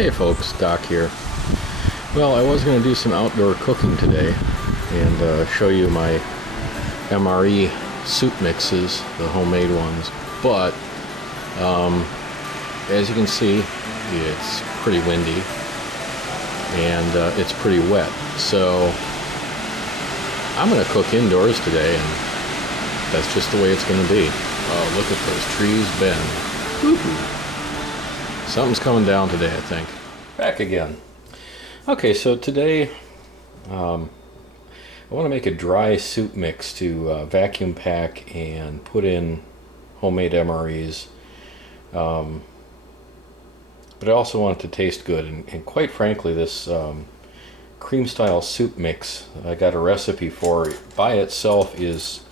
Hey folks, Doc here. Well, I was going to do some outdoor cooking today and show you my MRE soup mixes, the homemade ones, but as you can see, it's pretty windy and it's pretty wet, so I'm going to cook indoors today, and that's just the way it's going to be. Oh, look at those trees bend. Woo-hoo. Something's coming down today, I think. Back again. Okay, so today I want to make a dry soup mix to vacuum pack and put in homemade MREs. But I also want it to taste good, and quite frankly, this cream style soup mix I got a recipe for by itself is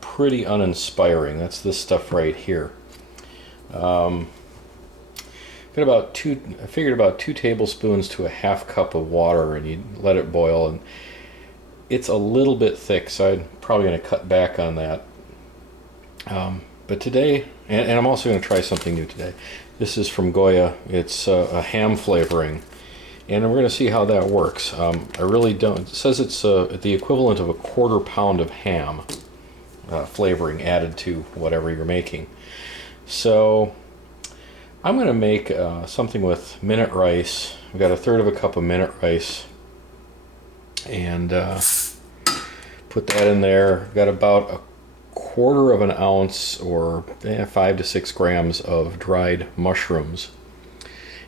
pretty uninspiring. That's this stuff right here. I figured about 2 tablespoons to a half cup of water, and you let it boil, and it's a little bit thick, so I'm probably going to cut back on that. But today, and I'm also going to try something new today. This is from Goya. It's a ham flavoring, and we're going to see how that works. I really don't. It says it's the equivalent of a 1/4 pound of ham flavoring added to whatever you're making. So I'm going to make something with minute rice. I've got 1/3 cup of minute rice, and put that in there. I've got about 1/4 ounce or 5 to 6 grams of dried mushrooms,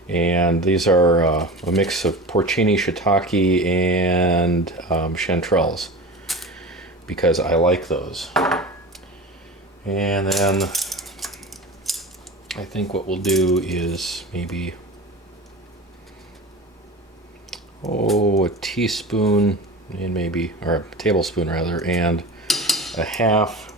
and these are a mix of porcini, shiitake, and chantrelles, because I like those. And then I think what we'll do is maybe a teaspoon, and maybe, or a tablespoon rather, and a half.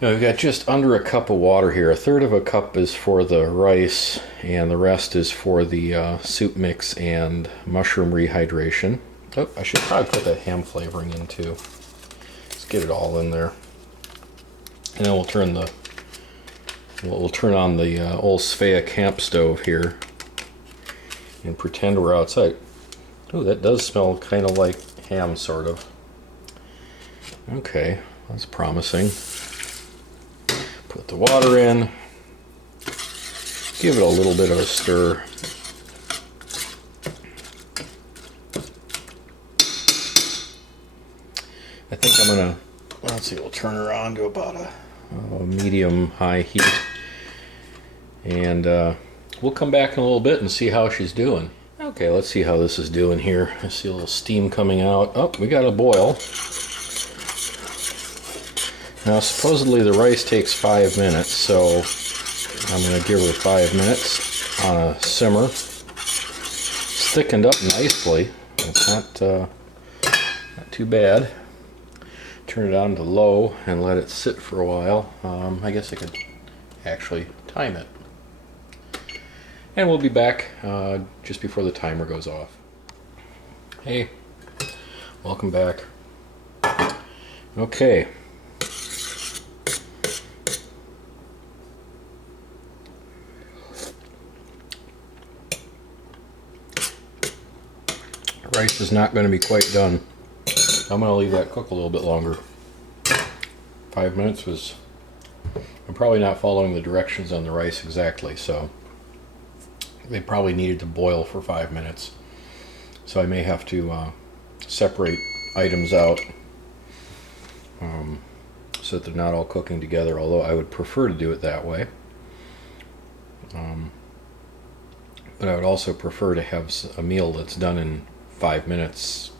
We've got just under a cup of water here. 1/3 cup is for the rice, and the rest is for the soup mix and mushroom rehydration. Oh, I should probably put that ham flavoring in too. Let's get it all in there. And then we'll turn on the old Svea camp stove here and pretend we're outside. Oh, that does smell kind of like ham, sort of. Okay, that's promising. Put the water in. Give it a little bit of a stir. I think I'm gonna, let's see, we'll turn her on to about a medium-high heat, and we'll come back in a little bit and see how she's doing. Okay, let's see how this is doing here. I see a little steam coming out. Oh, we got a boil. Now, supposedly the rice takes 5 minutes, so I'm going to give her 5 minutes on a simmer. It's thickened up nicely. It's not too bad. Turn it on to low and let it sit for a while. I guess I could actually time it. And we'll be back just before the timer goes off. Hey, welcome back. Okay. Rice is not going to be quite done. I'm going to leave that cook a little bit longer. 5 minutes was... I'm probably not following the directions on the rice exactly, so they probably needed to boil for 5 minutes. So I may have to separate items out so that they're not all cooking together, although I would prefer to do it that way. But I would also prefer to have a meal that's done in 5 minutes.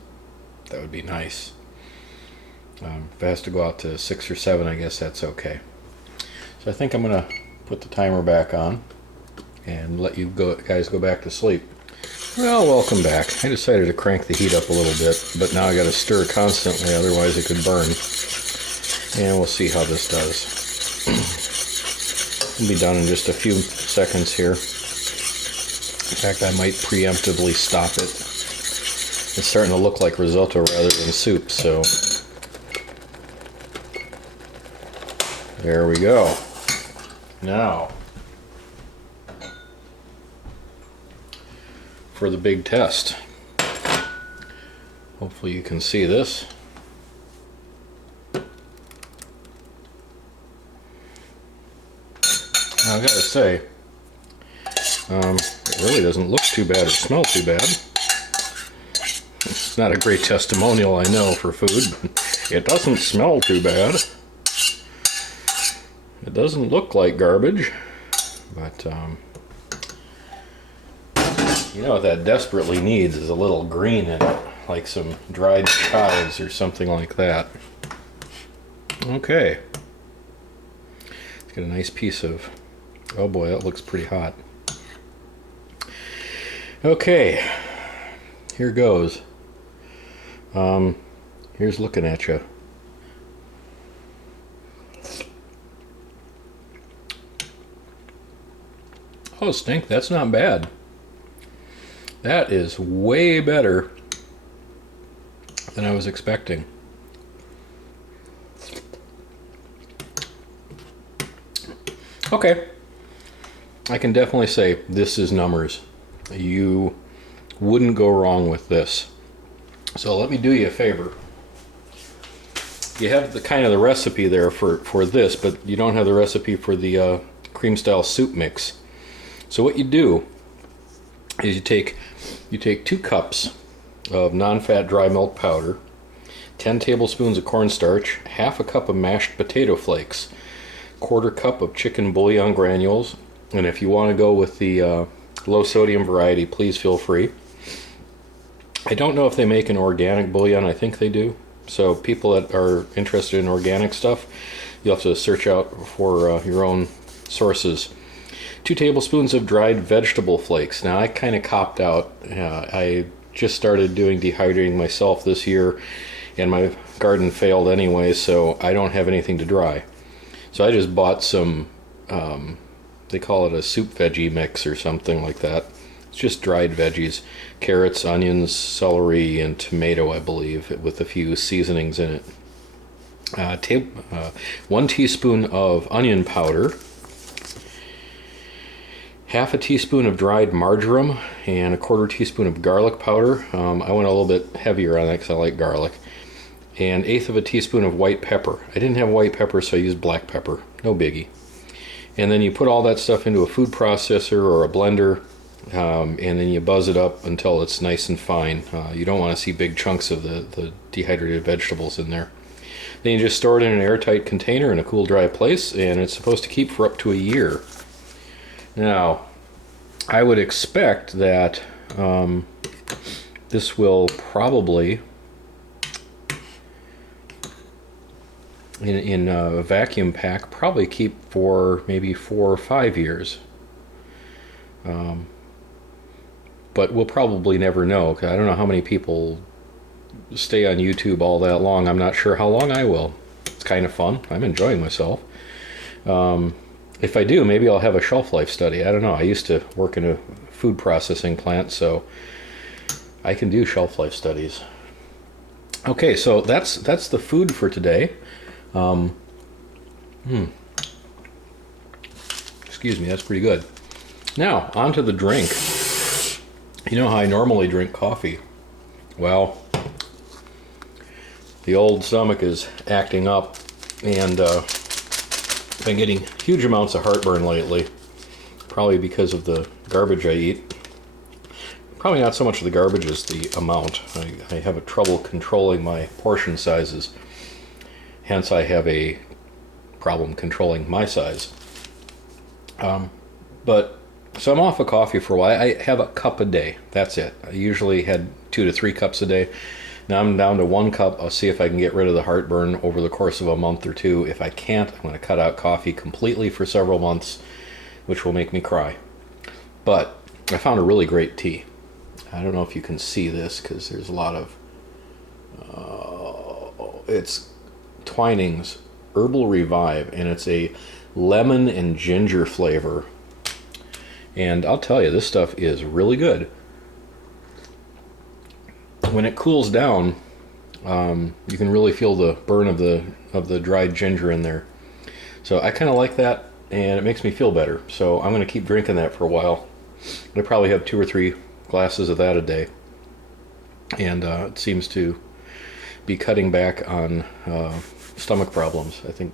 That would be nice. If it has to go out to 6 or 7, I guess that's okay. So I think I'm going to put the timer back on and let you guys go back to sleep. Well, welcome back. I decided to crank the heat up a little bit, but now I got to stir constantly, otherwise it could burn. And we'll see how this does. It'll be done in just a few seconds here. In fact, I might preemptively stop it. It's starting to look like risotto rather than soup, so there we go. Now, for the big test. Hopefully you can see this. Now, I gotta say, it really doesn't look too bad or smell too bad. It's not a great testimonial, I know, for food. It doesn't smell too bad. It doesn't look like garbage, but you know what that desperately needs is a little green in it, like some dried chives or something like that. Okay. Let's get a nice piece of, oh boy, that looks pretty hot. Okay, here goes. Here's looking at you. Oh, stink, that's not bad. That is way better than I was expecting. Okay, I can definitely say this is numbers. You wouldn't go wrong with this. So let me do you a favor. You have the kind of the recipe there for this, but you don't have the recipe for the cream style soup mix. So what you do is you take 2 cups of non-fat dry milk powder, 10 tablespoons of cornstarch, half a cup of mashed potato flakes, 1/4 cup of chicken bouillon granules, and if you want to go with the low sodium variety, please feel free. I don't know if they make an organic bouillon. I think they do. So people that are interested in organic stuff, you'll have to search out for your own sources. 2 tablespoons of dried vegetable flakes. Now I kind of copped out. I just started doing dehydrating myself this year, and my garden failed anyway, so I don't have anything to dry. So I just bought some, they call it a soup veggie mix or something like that. It's just dried veggies, carrots, onions, celery, and tomato, I believe, with a few seasonings in it. 1 teaspoon of onion powder, half a teaspoon of dried marjoram, and 1/4 teaspoon of garlic powder. I went a little bit heavier on that because I like garlic. And 1/8 of a teaspoon of white pepper. I didn't have white pepper, so I used black pepper. No biggie. And then you put all that stuff into a food processor or a blender, and then you buzz it up until it's nice and fine. You don't want to see big chunks of the dehydrated vegetables in there. Then you just store it in an airtight container in a cool, dry place, and it's supposed to keep for up to a year. Now, I would expect that this will probably, in a vacuum pack, probably keep for maybe 4 or 5 years. But we'll probably never know, because I don't know how many people stay on YouTube all that long. I'm not sure how long I will. It's kind of fun. I'm enjoying myself. If I do, maybe I'll have a shelf life study. I don't know. I used to work in a food processing plant, so I can do shelf life studies. Okay, so that's the food for today. Excuse me, that's pretty good. Now, on to the drink. You know how I normally drink coffee? Well, the old stomach is acting up, and I've been getting huge amounts of heartburn lately, probably because of the garbage I eat. Probably not so much the garbage as the amount. I have a trouble controlling my portion sizes. Hence, I have a problem controlling my size. So I'm off of coffee for a while. I have a cup a day. That's it. I usually had 2 to 3 cups a day. Now I'm down to 1 cup. I'll see if I can get rid of the heartburn over the course of a month or 2. If I can't, I'm going to cut out coffee completely for several months, which will make me cry. But I found a really great tea. I don't know if you can see this because there's a lot of... it's Twining's Herbal Revive, and it's a lemon and ginger flavor. And I'll tell you, this stuff is really good. When it cools down, you can really feel the burn of the dried ginger in there. So I kind of like that, and it makes me feel better. So I'm going to keep drinking that for a while. I probably have 2 or 3 glasses of that a day. And it seems to be cutting back on stomach problems. I think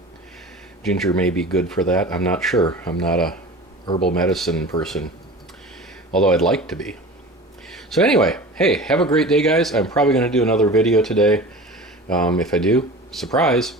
ginger may be good for that. I'm not sure. I'm not a herbal medicine person, although I'd like to be. So anyway, hey, have a great day, guys. I'm probably going to do another video today. If I do, surprise.